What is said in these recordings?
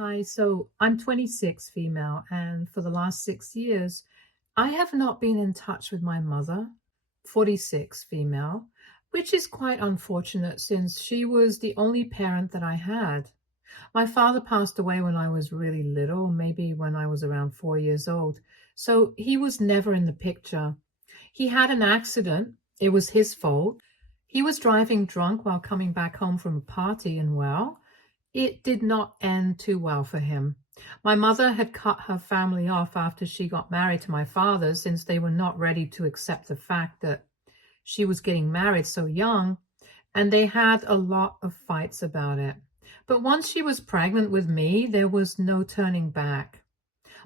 Hi, so I'm 26 female, and for the last 6 years, I have not been in touch with my mother, 46 female, which is quite unfortunate since she was the only parent that I had. My father passed away when I was really little, maybe when I was around 4 years old, so he was never in the picture. He had an accident, it was his fault. He was driving drunk while coming back home from a party, and well, it did not end too well for him. My mother had cut her family off after she got married to my father since they were not ready to accept the fact that she was getting married so young, and they had a lot of fights about it. But once she was pregnant with me, there was no turning back.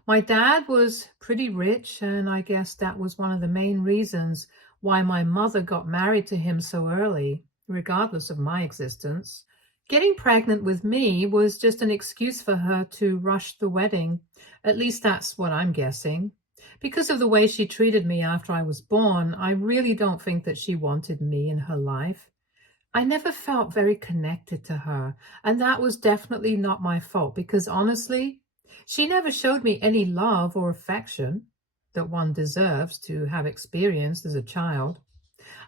My dad was pretty rich, and I guess that was one of the main reasons why my mother got married to him so early, regardless of my existence. Getting pregnant with me was just an excuse for her to rush the wedding. At least that's what I'm guessing. Because of the way she treated me after I was born, I really don't think that she wanted me in her life. I never felt very connected to her, and that was definitely not my fault because honestly, she never showed me any love or affection that one deserves to have experienced as a child.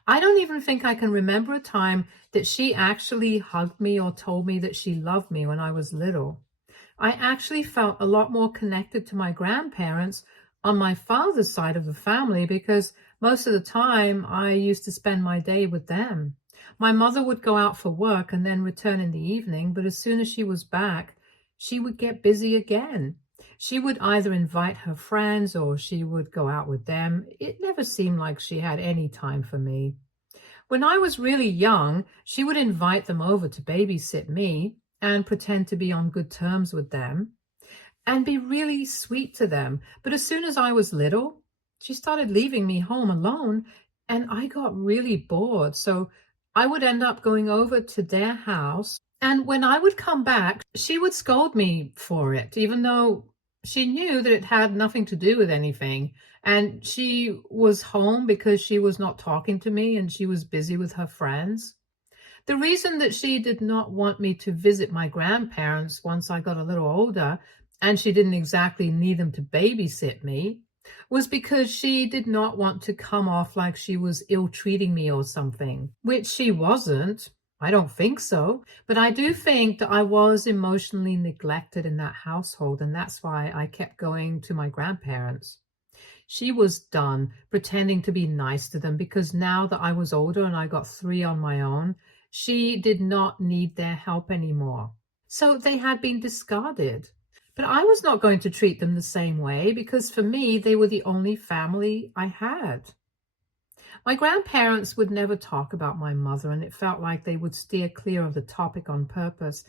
I don't even think I can remember a time that she actually hugged me or told me that she loved me when I was little. I actually felt a lot more connected to my grandparents on my father's side of the family because most of the time I used to spend my day with them. My mother would go out for work and then return in the evening, but as soon as she was back, she would get busy again. She would either invite her friends or she would go out with them. It never seemed like she had any time for me. When I was really young, she would invite them over to babysit me and pretend to be on good terms with them and be really sweet to them. But as soon as I was little, she started leaving me home alone and I got really bored. So I would end up going over to their house. And when I would come back, she would scold me for it, even though she knew that it had nothing to do with anything. And she was home because she was not talking to me and she was busy with her friends. The reason that she did not want me to visit my grandparents once I got a little older, and she didn't exactly need them to babysit me, was because she did not want to come off like she was ill-treating me or something, which she wasn't. I don't think so, but I do think that I was emotionally neglected in that household, and that's why I kept going to my grandparents. She was done pretending to be nice to them because now that I was older and I got three on my own, she did not need their help anymore. So they had been discarded. But I was not going to treat them the same way because for me, they were the only family I had. My grandparents would never talk about my mother, and it felt like they would steer clear of the topic on purpose.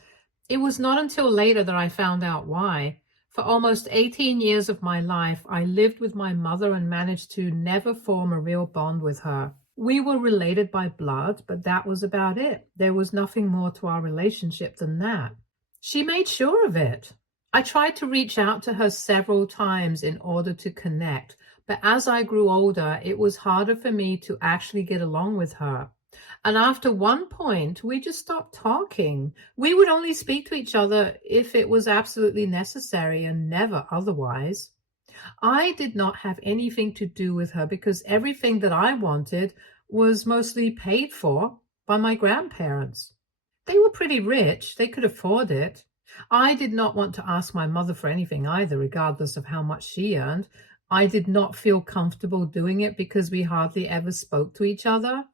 It was not until later that I found out why. For almost 18 years of my life, I lived with my mother and managed to never form a real bond with her. We were related by blood, but that was about it. There was nothing more to our relationship than that. She made sure of it. I tried to reach out to her several times in order to connect, but as I grew older, it was harder for me to actually get along with her. And after one point, we just stopped talking. We would only speak to each other if it was absolutely necessary and never otherwise. I did not have anything to do with her because everything that I wanted was mostly paid for by my grandparents. They were pretty rich, they could afford it. I did not want to ask my mother for anything either, regardless of how much she earned. I did not feel comfortable doing it because we hardly ever spoke to each other.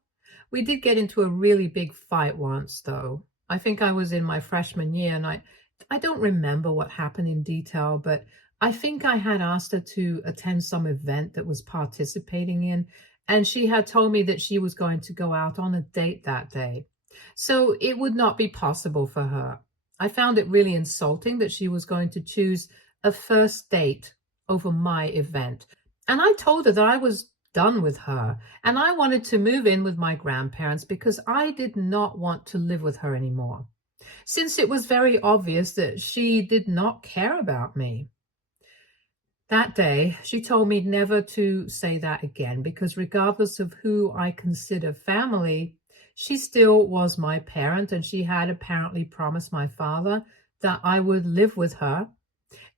We did get into a really big fight once, though. I think I was in my freshman year, and I don't remember what happened in detail, but I think I had asked her to attend some event that was participating in, and she had told me that she was going to go out on a date that day. So it would not be possible for her. I found it really insulting that she was going to choose a first date over my event. And I told her that I was done with her and I wanted to move in with my grandparents because I did not want to live with her anymore, since it was very obvious that she did not care about me. That day, she told me never to say that again because regardless of who I consider family, she still was my parent and she had apparently promised my father that I would live with her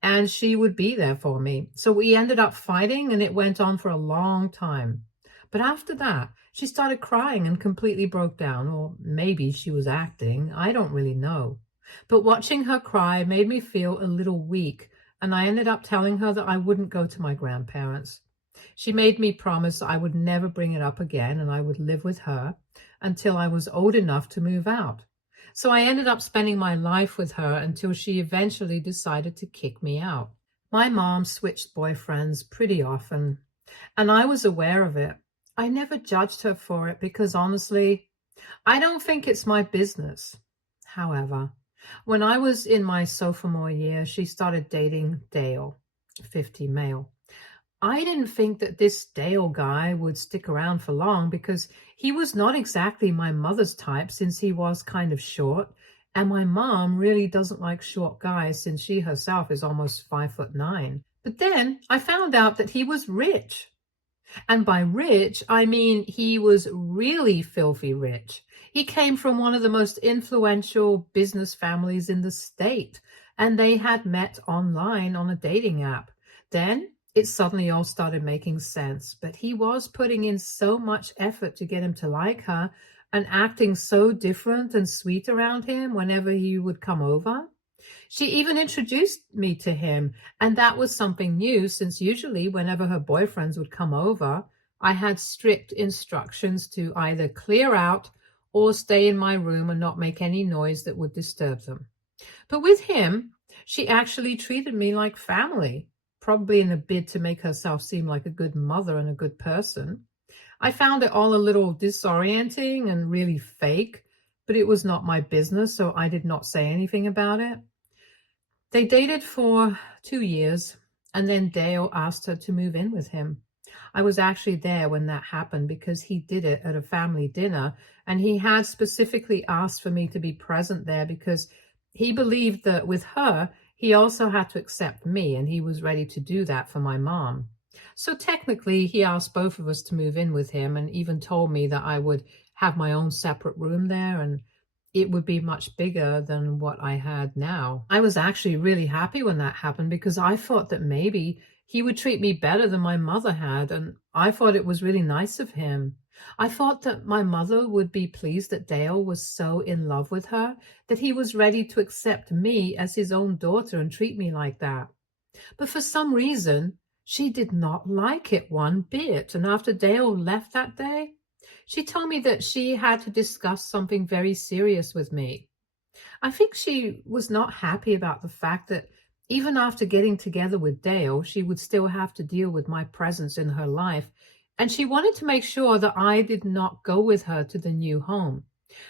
and she would be there for me. So we ended up fighting and it went on for a long time. But after that, she started crying and completely broke down, or maybe she was acting. I don't really know. But watching her cry made me feel a little weak, and I ended up telling her that I wouldn't go to my grandparents. She made me promise I would never bring it up again and I would live with her until I was old enough to move out. So I ended up spending my life with her until she eventually decided to kick me out. My mom switched boyfriends pretty often, and I was aware of it. I never judged her for it because honestly, I don't think it's my business. However, when I was in my sophomore year, she started dating Dale, 50 male. I didn't think that this Dale guy would stick around for long because he was not exactly my mother's type since he was kind of short. And my mom really doesn't like short guys since she herself is almost 5'9". But then I found out that he was rich. And by rich, I mean he was really filthy rich. He came from one of the most influential business families in the state, and they had met online on a dating app. Then it suddenly all started making sense, but he was putting in so much effort to get him to like her and acting so different and sweet around him whenever he would come over. She even introduced me to him, and that was something new since usually whenever her boyfriends would come over, I had strict instructions to either clear out or stay in my room and not make any noise that would disturb them. But with him, she actually treated me like family, probably in a bid to make herself seem like a good mother and a good person. I found it all a little disorienting and really fake, but it was not my business, so I did not say anything about it. They dated for 2 years, and then Dale asked her to move in with him. I was actually there when that happened because he did it at a family dinner, and he had specifically asked for me to be present there because he believed that with her, he also had to accept me, and he was ready to do that for my mom. So technically, he asked both of us to move in with him and even told me that I would have my own separate room there and it would be much bigger than what I had now. I was actually really happy when that happened because I thought that maybe he would treat me better than my mother had, and I thought it was really nice of him. I thought that my mother would be pleased that Dale was so in love with her that he was ready to accept me as his own daughter and treat me like that. But for some reason, she did not like it one bit, and after Dale left that day, she told me that she had to discuss something very serious with me. I think she was not happy about the fact that even after getting together with Dale, she would still have to deal with my presence in her life, and she wanted to make sure that I did not go with her to the new home.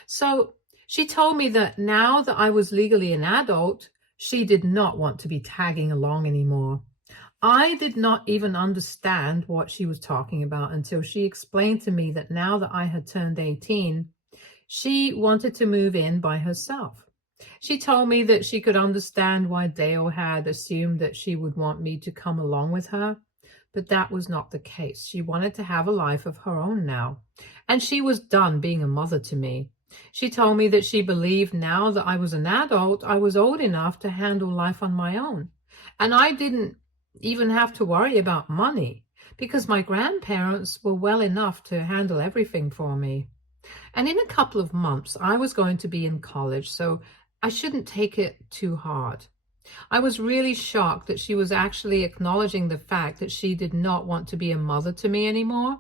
So she told me that now that I was legally an adult, she did not want to be tagging along anymore. I did not even understand what she was talking about until she explained to me that now that I had turned 18, she wanted to move in by herself. She told me that she could understand why Dale had assumed that she would want me to come along with her, but that was not the case. She wanted to have a life of her own now, and she was done being a mother to me. She told me that she believed now that I was an adult, I was old enough to handle life on my own, and I didn't even have to worry about money because my grandparents were well enough to handle everything for me. And in a couple of months, I was going to be in college, so I shouldn't take it too hard. I was really shocked that she was actually acknowledging the fact that she did not want to be a mother to me anymore.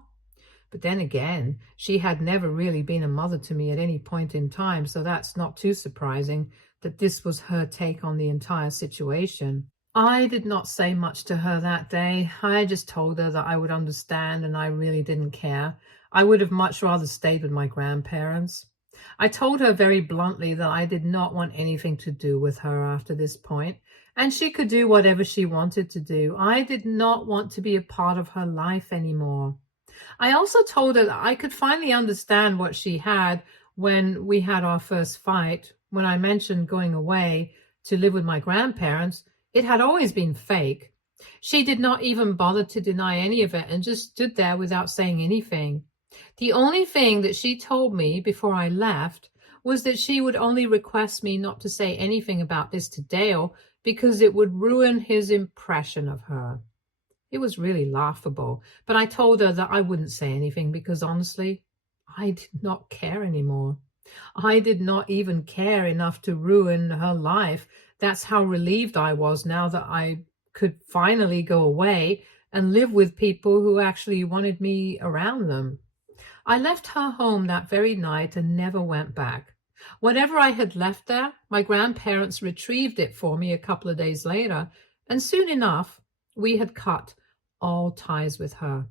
But then again, she had never really been a mother to me at any point in time, so that's not too surprising that this was her take on the entire situation. I did not say much to her that day. I just told her that I would understand and I really didn't care. I would have much rather stayed with my grandparents. I told her very bluntly that I did not want anything to do with her after this point, and she could do whatever she wanted to do. I did not want to be a part of her life anymore. I also told her that I could finally understand what she had when we had our first fight. When I mentioned going away to live with my grandparents, it had always been fake. She did not even bother to deny any of it and just stood there without saying anything. The only thing that she told me before I left was that she would only request me not to say anything about this to Dale because it would ruin his impression of her. It was really laughable, but I told her that I wouldn't say anything because honestly, I did not care anymore. I did not even care enough to ruin her life. That's how relieved I was now that I could finally go away and live with people who actually wanted me around them. I left her home that very night and never went back. Whatever I had left there, my grandparents retrieved it for me a couple of days later, and soon enough, we had cut all ties with her.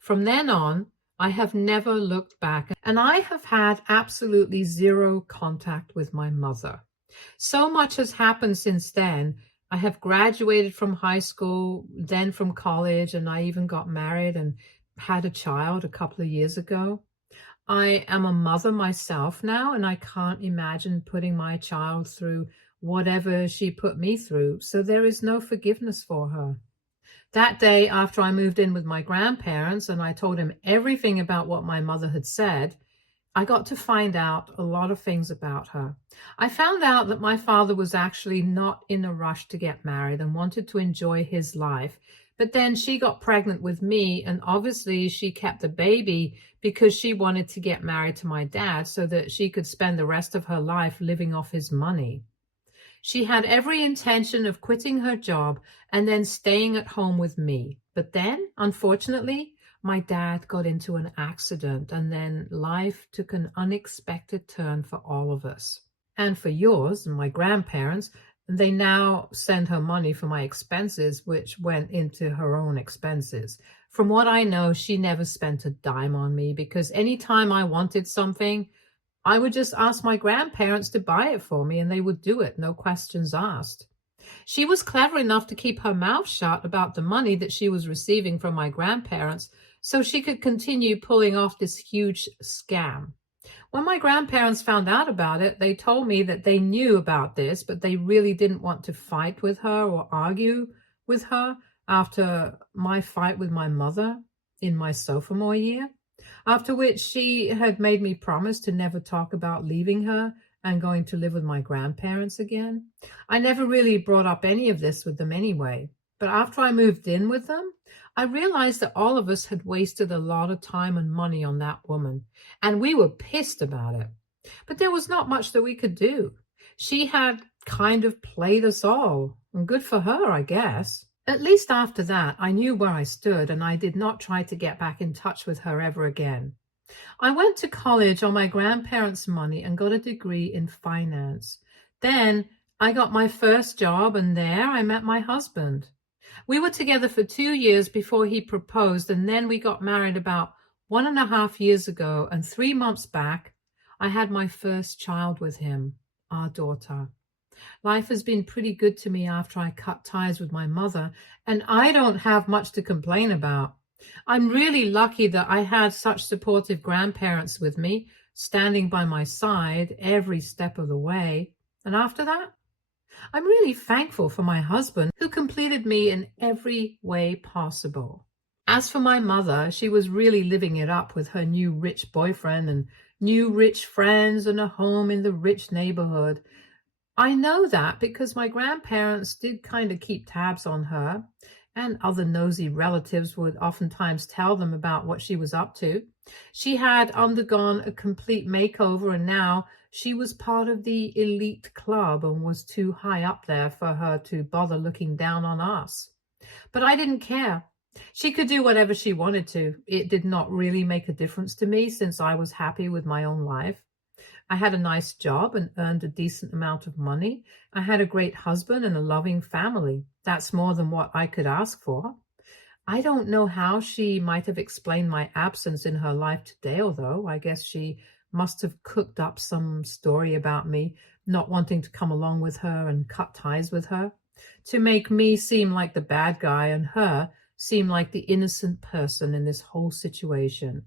From then on, I have never looked back, and I have had absolutely zero contact with my mother. So much has happened since then. I have graduated from high school, then from college, and I even got married and had a child a couple of years ago. I am a mother myself now, and I can't imagine putting my child through whatever she put me through, so there is no forgiveness for her. That day, after I moved in with my grandparents and I told him everything about what my mother had said, I got to find out a lot of things about her. I found out that my father was actually not in a rush to get married and wanted to enjoy his life. But then she got pregnant with me, and obviously she kept the baby because she wanted to get married to my dad so that she could spend the rest of her life living off his money. She had every intention of quitting her job and then staying at home with me. But then, unfortunately, my dad got into an accident, and then life took an unexpected turn for all of us. And for yours, and my grandparents, they now send her money for my expenses, which went into her own expenses. From what I know, she never spent a dime on me because anytime I wanted something, I would just ask my grandparents to buy it for me, and they would do it, no questions asked. She was clever enough to keep her mouth shut about the money that she was receiving from my grandparents so she could continue pulling off this huge scam. When my grandparents found out about it, they told me that they knew about this, but they really didn't want to fight with her or argue with her after my fight with my mother in my sophomore year. After which she had made me promise to never talk about leaving her and going to live with my grandparents again. I never really brought up any of this with them anyway. But after I moved in with them, I realized that all of us had wasted a lot of time and money on that woman, and we were pissed about it. But there was not much that we could do. She had kind of played us all, and good for her, I guess. At least after that, I knew where I stood, and I did not try to get back in touch with her ever again. I went to college on my grandparents' money and got a degree in finance. Then I got my first job, and there I met my husband. We were together for 2 years before he proposed, and then we got married about 1.5 years ago, and 3 months back, I had my first child with him, our daughter. Life has been pretty good to me after I cut ties with my mother, and I don't have much to complain about. I'm really lucky that I had such supportive grandparents with me, standing by my side every step of the way. And after that, I'm really thankful for my husband, who completed me in every way possible. As for my mother, she was really living it up with her new rich boyfriend and new rich friends and a home in the rich neighborhood. I know that because my grandparents did kind of keep tabs on her, and other nosy relatives would oftentimes tell them about what she was up to. She had undergone a complete makeover, and now she was part of the elite club and was too high up there for her to bother looking down on us. But I didn't care. She could do whatever she wanted to. It did not really make a difference to me since I was happy with my own life. I had a nice job and earned a decent amount of money. I had a great husband and a loving family. That's more than what I could ask for. I don't know how she might have explained my absence in her life to Dale, though. I guess she must have cooked up some story about me not wanting to come along with her and cut ties with her to make me seem like the bad guy and her seem like the innocent person in this whole situation.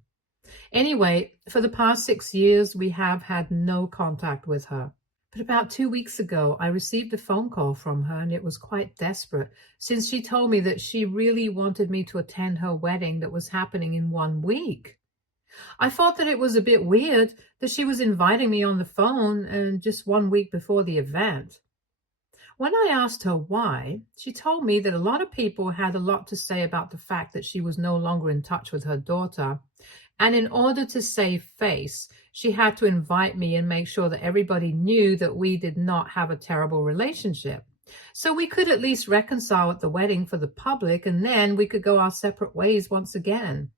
Anyway, for the past 6 years, we have had no contact with her. But about 2 weeks ago, I received a phone call from her, and it was quite desperate, since she told me that she really wanted me to attend her wedding that was happening in 1 week. I thought that it was a bit weird that she was inviting me on the phone and just 1 week before the event. When I asked her why, she told me that a lot of people had a lot to say about the fact that she was no longer in touch with her daughter. And in order to save face, she had to invite me and make sure that everybody knew that we did not have a terrible relationship. So we could at least reconcile at the wedding for the public, and then we could go our separate ways once again.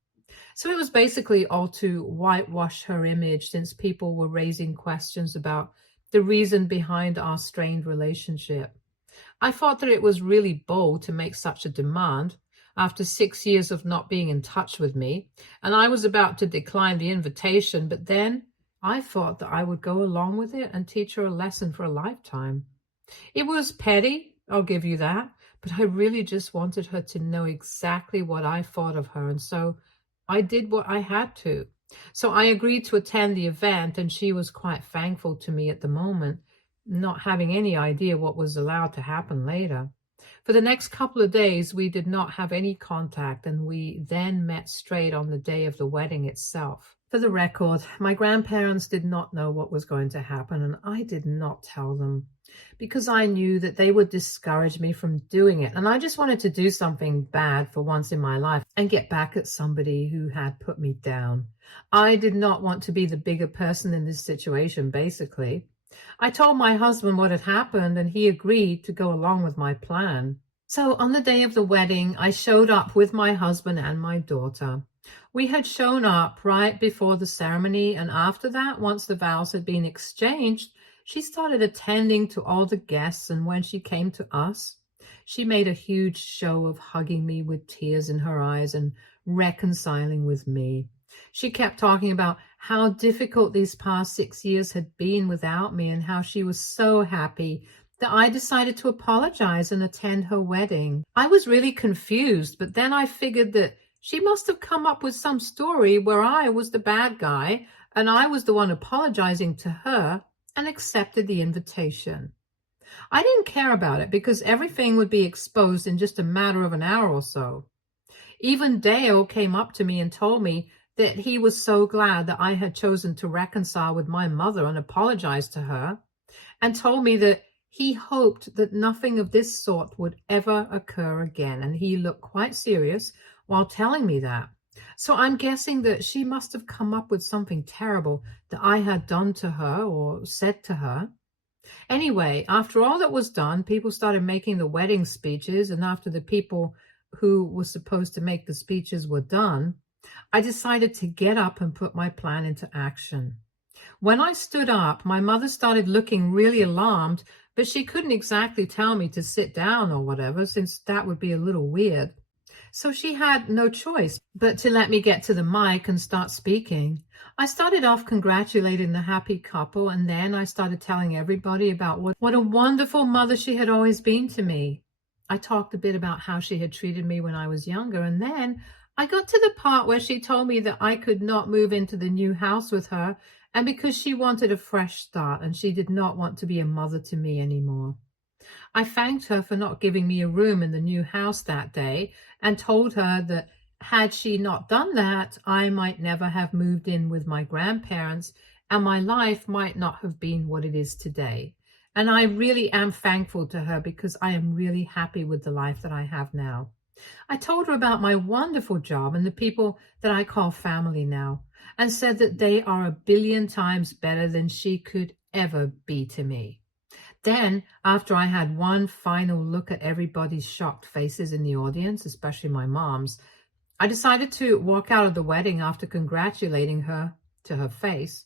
So it was basically all to whitewash her image, since people were raising questions about the reason behind our strained relationship. I thought that it was really bold to make such a demand after 6 years of not being in touch with me, and I was about to decline the invitation, but then I thought that I would go along with it and teach her a lesson for a lifetime. It was petty, I'll give you that, but I really just wanted her to know exactly what I thought of her, and so I did what I had to. So I agreed to attend the event, and she was quite thankful to me at the moment, not having any idea what was allowed to happen later. For the next couple of days, we did not have any contact, and we then met straight on the day of the wedding itself. For the record, my grandparents did not know what was going to happen, and I did not tell them because I knew that they would discourage me from doing it. And I just wanted to do something bad for once in my life and get back at somebody who had put me down. I did not want to be the bigger person in this situation, basically. I told my husband what had happened, and he agreed to go along with my plan. So on the day of the wedding, I showed up with my husband and my daughter. We had shown up right before the ceremony, and after that, once the vows had been exchanged, she started attending to all the guests, and when she came to us, she made a huge show of hugging me with tears in her eyes and reconciling with me. She kept talking about how difficult these past 6 years had been without me and how she was so happy that I decided to apologize and attend her wedding. I was really confused, but then I figured that she must have come up with some story where I was the bad guy and I was the one apologizing to her, and accepted the invitation. I didn't care about it because everything would be exposed in just a matter of an hour or so. Even Dale came up to me and told me that he was so glad that I had chosen to reconcile with my mother and apologize to her, and told me that he hoped that nothing of this sort would ever occur again. And he looked quite serious while telling me that. So I'm guessing that she must have come up with something terrible that I had done to her or said to her. Anyway, after all that was done, people started making the wedding speeches, and after the people who were supposed to make the speeches were done, I decided to get up and put my plan into action. When I stood up, my mother started looking really alarmed, but she couldn't exactly tell me to sit down or whatever, since that would be a little weird. So she had no choice but to let me get to the mic and start speaking. I started off congratulating the happy couple, and then I started telling everybody about what a wonderful mother she had always been to me. I talked a bit about how she had treated me when I was younger, and then I got to the part where she told me that I could not move into the new house with her, and because she wanted a fresh start and she did not want to be a mother to me anymore. I thanked her for not giving me a room in the new house that day and told her that had she not done that, I might never have moved in with my grandparents and my life might not have been what it is today. And I really am thankful to her because I am really happy with the life that I have now. I told her about my wonderful job and the people that I call family now, and said that they are 1,000,000,000 times better than she could ever be to me. Then, after I had one final look at everybody's shocked faces in the audience, especially my mom's, I decided to walk out of the wedding after congratulating her to her face.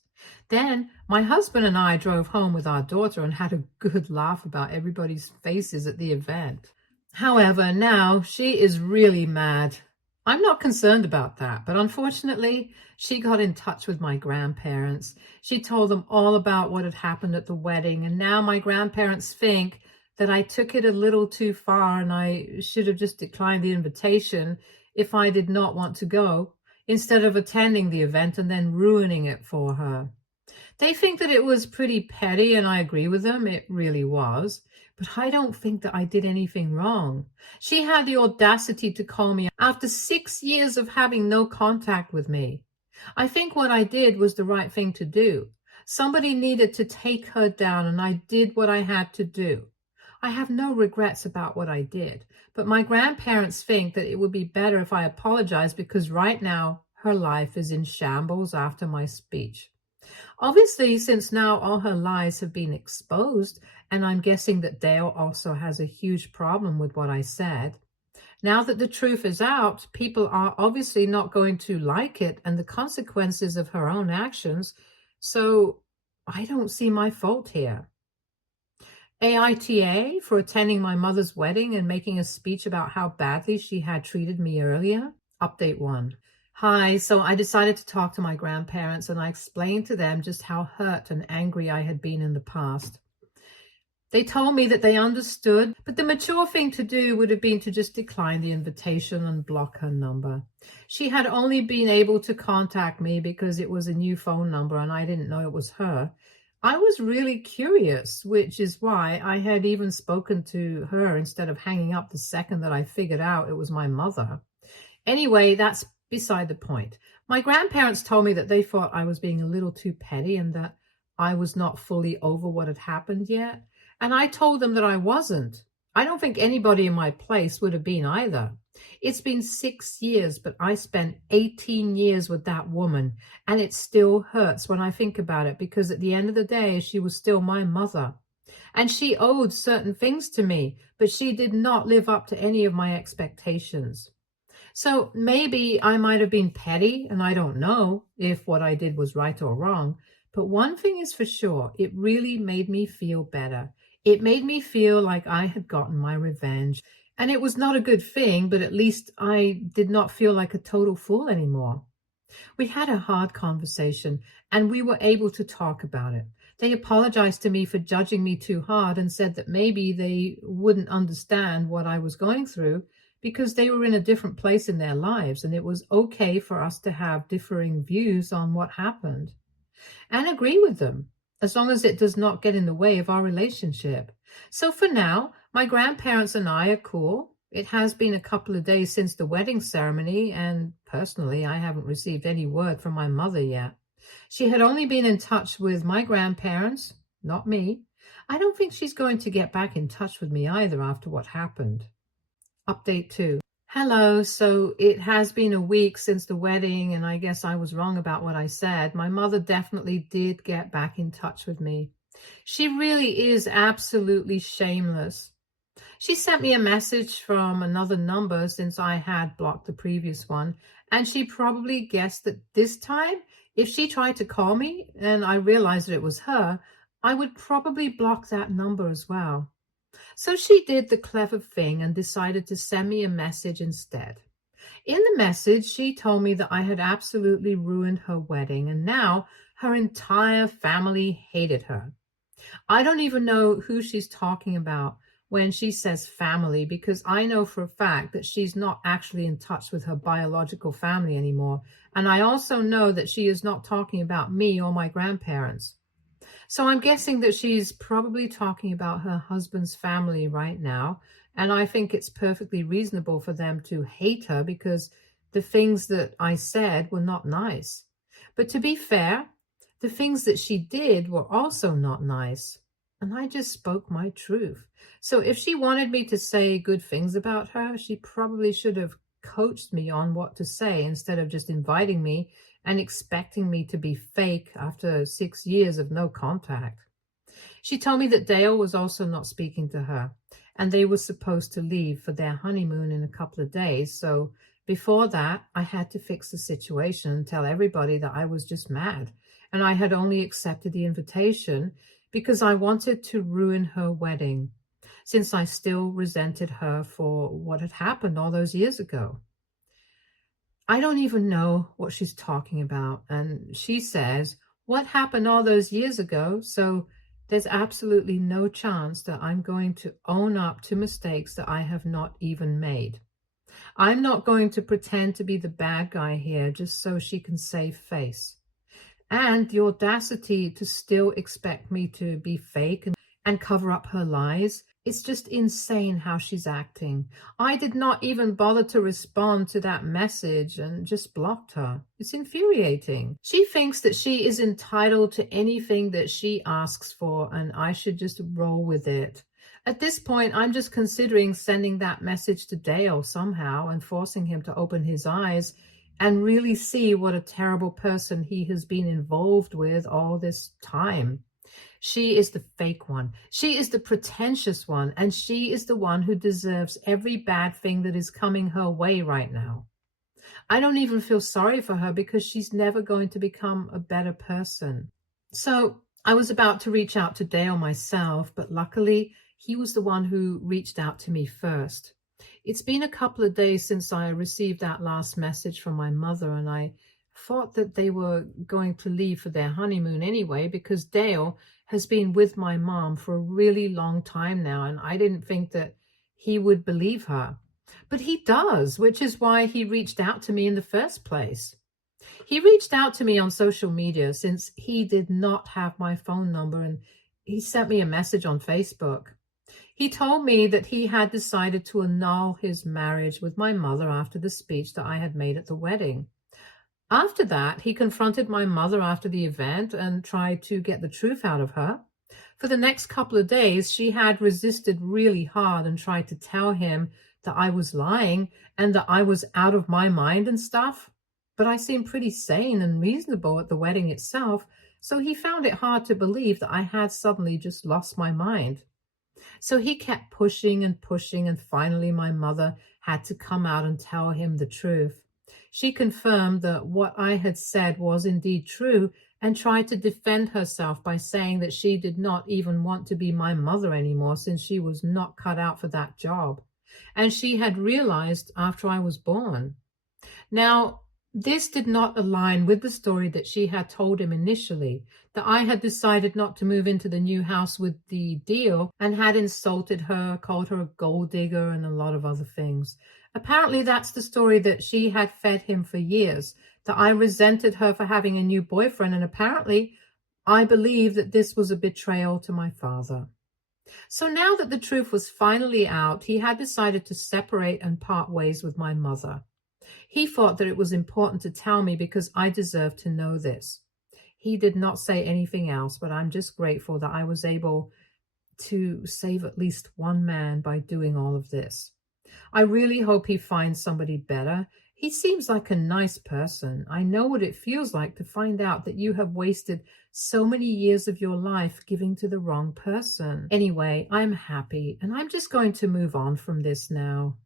Then my husband and I drove home with our daughter and had a good laugh about everybody's faces at the event. However, now she is really mad. I'm not concerned about that, but unfortunately, she got in touch with my grandparents. She told them all about what had happened at the wedding, and now my grandparents think that I took it a little too far and I should have just declined the invitation if I did not want to go, instead of attending the event and then ruining it for her. They think that it was pretty petty, and I agree with them, it really was. But I don't think that I did anything wrong. She had the audacity to call me after 6 years of having no contact with me. I think what I did was the right thing to do. Somebody needed to take her down, and I did what I had to do. I have no regrets about what I did, but my grandparents think that it would be better if I apologize because right now her life is in shambles after my speech. Obviously, since now all her lies have been exposed, and I'm guessing that Dale also has a huge problem with what I said. Now that the truth is out, people are obviously not going to like it and the consequences of her own actions. So I don't see my fault here. AITA for attending my mother's wedding and making a speech about how badly she had treated me earlier. Update 1. Hi, so I decided to talk to my grandparents and I explained to them just how hurt and angry I had been in the past. They told me that they understood, but the mature thing to do would have been to just decline the invitation and block her number. She had only been able to contact me because it was a new phone number and I didn't know it was her. I was really curious, which is why I had even spoken to her instead of hanging up the second that I figured out it was my mother. Anyway, that's beside the point. My grandparents told me that they thought I was being a little too petty and that I was not fully over what had happened yet. And I told them that I wasn't. I don't think anybody in my place would have been either. It's been 6 years, but I spent 18 years with that woman, and it still hurts when I think about it because at the end of the day, she was still my mother. And she owed certain things to me, but she did not live up to any of my expectations. So maybe I might have been petty, and I don't know if what I did was right or wrong. But one thing is for sure, it really made me feel better. It made me feel like I had gotten my revenge. And it was not a good thing, but at least I did not feel like a total fool anymore. We had a hard conversation, and we were able to talk about it. They apologized to me for judging me too hard and said that maybe they wouldn't understand what I was going through because they were in a different place in their lives, and it was okay for us to have differing views on what happened. And agree with them, as long as it does not get in the way of our relationship. So for now, my grandparents and I are cool. It has been a couple of days since the wedding ceremony, and personally, I haven't received any word from my mother yet. She had only been in touch with my grandparents, not me. I don't think she's going to get back in touch with me either after what happened. Update 2. Hello, so it has been a week since the wedding, and I guess I was wrong about what I said. My mother definitely did get back in touch with me. She really is absolutely shameless. She sent me a message from another number since I had blocked the previous one, and she probably guessed that this time, if she tried to call me and I realized that it was her, I would probably block that number as well. So she did the clever thing and decided to send me a message instead. In the message, she told me that I had absolutely ruined her wedding, and now her entire family hated her. I don't even know who she's talking about when she says family, because I know for a fact that she's not actually in touch with her biological family anymore. And I also know that she is not talking about me or my grandparents. So I'm guessing that she's probably talking about her husband's family right now. And I think it's perfectly reasonable for them to hate her because the things that I said were not nice. But to be fair, the things that she did were also not nice. And I just spoke my truth. So if she wanted me to say good things about her, she probably should have coached me on what to say instead of just inviting me and expecting me to be fake after 6 years of no contact. She told me that Dale was also not speaking to her, and they were supposed to leave for their honeymoon in a couple of days. So before that, I had to fix the situation and tell everybody that I was just mad, and I had only accepted the invitation because I wanted to ruin her wedding, since I still resented her for what had happened all those years ago. I don't even know what she's talking about. And she says, what happened all those years ago? So there's absolutely no chance that I'm going to own up to mistakes that I have not even made. I'm not going to pretend to be the bad guy here just so she can save face. And the audacity to still expect me to be fake and cover up her lies It's just insane how she's acting. I did not even bother to respond to that message and just blocked her. It's infuriating. She thinks that she is entitled to anything that she asks for, and I should just roll with it. At this point, I'm just considering sending that message to Dale somehow and forcing him to open his eyes and really see what a terrible person he has been involved with all this time. She is the fake one. She is the pretentious one, and she is the one who deserves every bad thing that is coming her way right now. I don't even feel sorry for her because she's never going to become a better person. So I was about to reach out to Dale myself, but luckily he was the one who reached out to me first. It's been a couple of days since I received that last message from my mother, and I thought that they were going to leave for their honeymoon anyway because Dale has been with my mom for a really long time now, and I didn't think that he would believe her. But he does, which is why he reached out to me in the first place. He reached out to me on social media since he did not have my phone number, and he sent me a message on Facebook. He told me that he had decided to annul his marriage with my mother after the speech that I had made at the wedding. After that, he confronted my mother after the event and tried to get the truth out of her. For the next couple of days, she had resisted really hard and tried to tell him that I was lying and that I was out of my mind and stuff. But I seemed pretty sane and reasonable at the wedding itself, so he found it hard to believe that I had suddenly just lost my mind. So he kept pushing and pushing, and finally my mother had to come out and tell him the truth. She confirmed that what I had said was indeed true and tried to defend herself by saying that she did not even want to be my mother anymore since she was not cut out for that job. And she had realized after I was born. Now, this did not align with the story that she had told him initially, that I had decided not to move into the new house with the deal and had insulted her, called her a gold digger, and a lot of other things. Apparently, that's the story that she had fed him for years, that I resented her for having a new boyfriend, and apparently I believe that this was a betrayal to my father. So now that the truth was finally out, he had decided to separate and part ways with my mother. He thought that it was important to tell me because I deserved to know this. He did not say anything else, but I'm just grateful that I was able to save at least one man by doing all of this. I really hope he finds somebody better. He seems like a nice person. I know what it feels like to find out that you have wasted so many years of your life giving to the wrong person. Anyway, I'm happy, and I'm just going to move on from this now.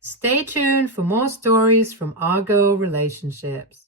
Stay tuned for more stories from Argo Relationships.